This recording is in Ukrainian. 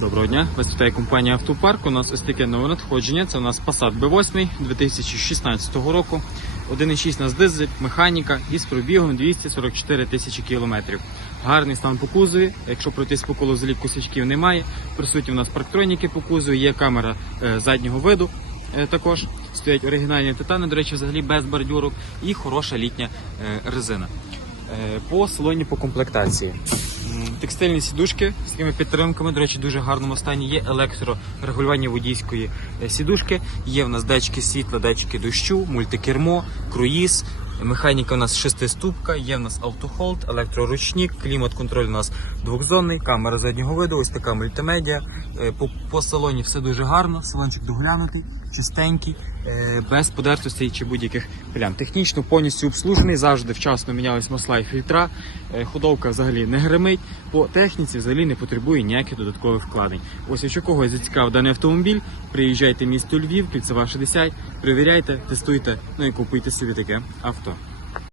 Доброго дня, вас вітає компанія Автопарк. У нас ось таке нове надходження. Це у нас Passat B8 2016 року. 1,6 у нас дизель, механіка із пробігом 244 тисячі кілометрів. Гарний стан по кузові. Якщо пройтись по колу взагалі косячків немає. Присутні у нас парктроніки по кузові, є камера е, заднього виду. е, Також стоять оригінальні титани, до речі, взагалі без бордюрок, і хороша літня е, резина. По салоні по комплектації. Текстильні сідушки з такими підтримками, до речі, дуже гарному стані. Є електрорегулювання водійської е, сідушки. Є в нас датчики світла, датчики дощу, мультикермо, круїз. Механіка у нас шестиступка, є в нас автохолд, електроручник, клімат-контроль у нас двохзонний, камера заднього виду, ось така мультимедіа. Е, По, по салоні все дуже гарно, салончик доглянутий, чистенький, е, без подертостей чи будь-яких плям. Технічно повністю обслужений, завжди вчасно мінялись масла і фільтра. Е, Ходовка взагалі не гримить. По техніці взагалі не потребує ніяких додаткових вкладень. Ось якщо когось зацікав даний автомобіль, приїжджайте в місто Львів, кільцева 60, перевіряйте, тестуйте, ну і купуйте собі таке авто.